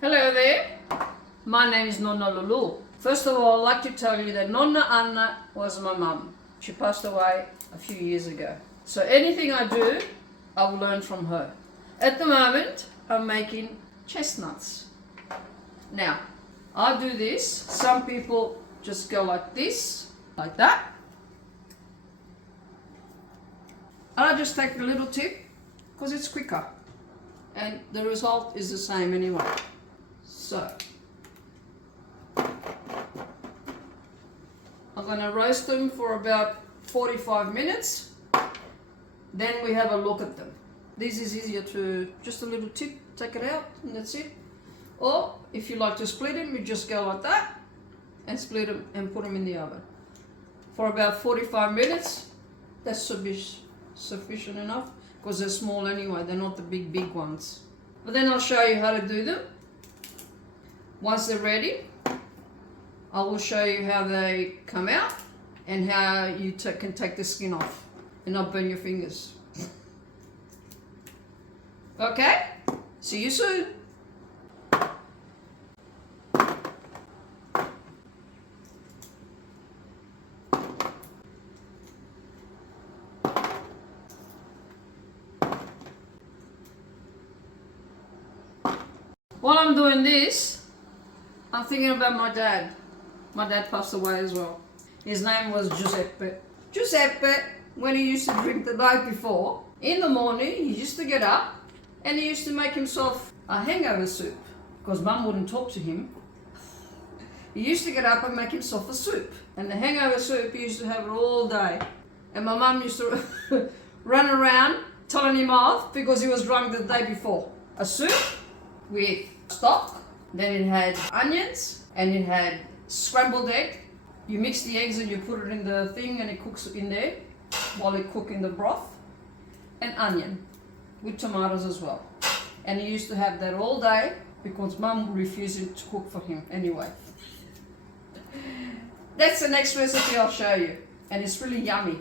Hello there, my name is Nonna LuLu. First of all, I'd like to tell you that Nonna Anna was my mum. She passed away a few years ago. So anything I do, I will learn from her. At the moment, I'm making chestnuts. Now, I do this. Some people just go like this, like that. And I just take the little tip because it's quicker. And the result is the same anyway. So, I'm going to roast them for about 45 minutes. Then we have a look at them. This is easier to, just a little tip, take it out and that's it. Or if you like to split them, you just go like that and split them and put them in the oven. For about 45 minutes, that's sufficient enough because they're small anyway, they're not the big ones. But then I'll show you how to do them. Once they're ready, I will show you how they come out and how you can take the skin off and not burn your fingers. Okay? See you soon. While I'm doing this, I'm thinking about my dad. My dad passed away as well. His name was Giuseppe. Giuseppe, when he used to drink the night before, in the morning he used to get up and he used to make himself a hangover soup because mum wouldn't talk to him. He used to get up and make himself a soup. And the hangover soup, he used to have it all day. And my mum used to run around telling him off because he was drunk the day before. A soup with stock, then it had onions and it had scrambled egg. You mix the eggs and you put it in the thing and it cooks in there while it cooks in the broth, and onion with tomatoes as well. And he used to have that all day because mum refused to cook for him anyway. That's the next recipe I'll show you, and it's really yummy.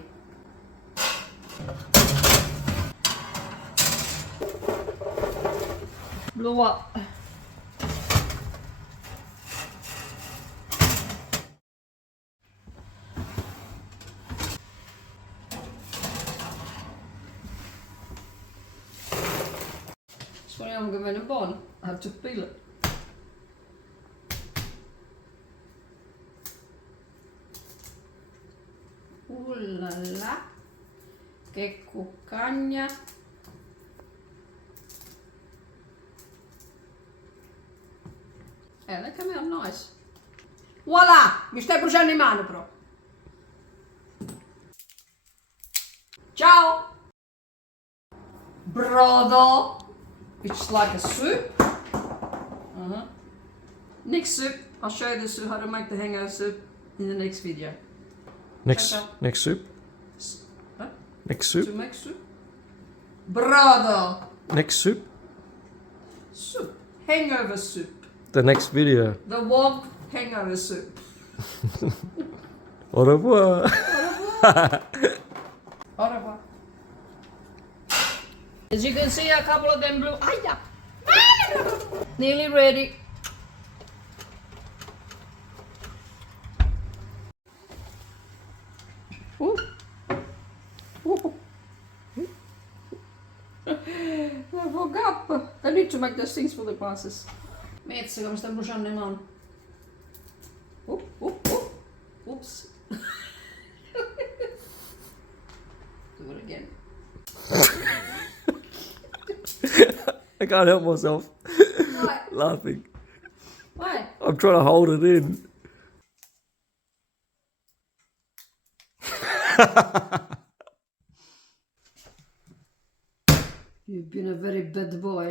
Blew up. Sorry, I'm going to bone. I have to peel it. Ooh la la, che cuccagna. They come out nice. Voila! Mi stai bruciando in mano però. Ciao! Brodo! It's like a soup. Next soup, I'll show you the soup, how to make the hangover soup in the next video. Next soup? Huh? Next soup? To make soup? Brodo! Next soup? Soup. Hangover soup. The next video. The wok hangover soup. Au revoir. Au revoir. As you can see, a couple of them blew. Hiya! Nearly ready. Ooh. Ooh. I forgot. I need to make those things for the glasses. Mezzo, mi sta bruciando le mani. Oops. Do it again. I can't help myself. Why? Laughing. Why? I'm trying to hold it in. You've been a very bad boy.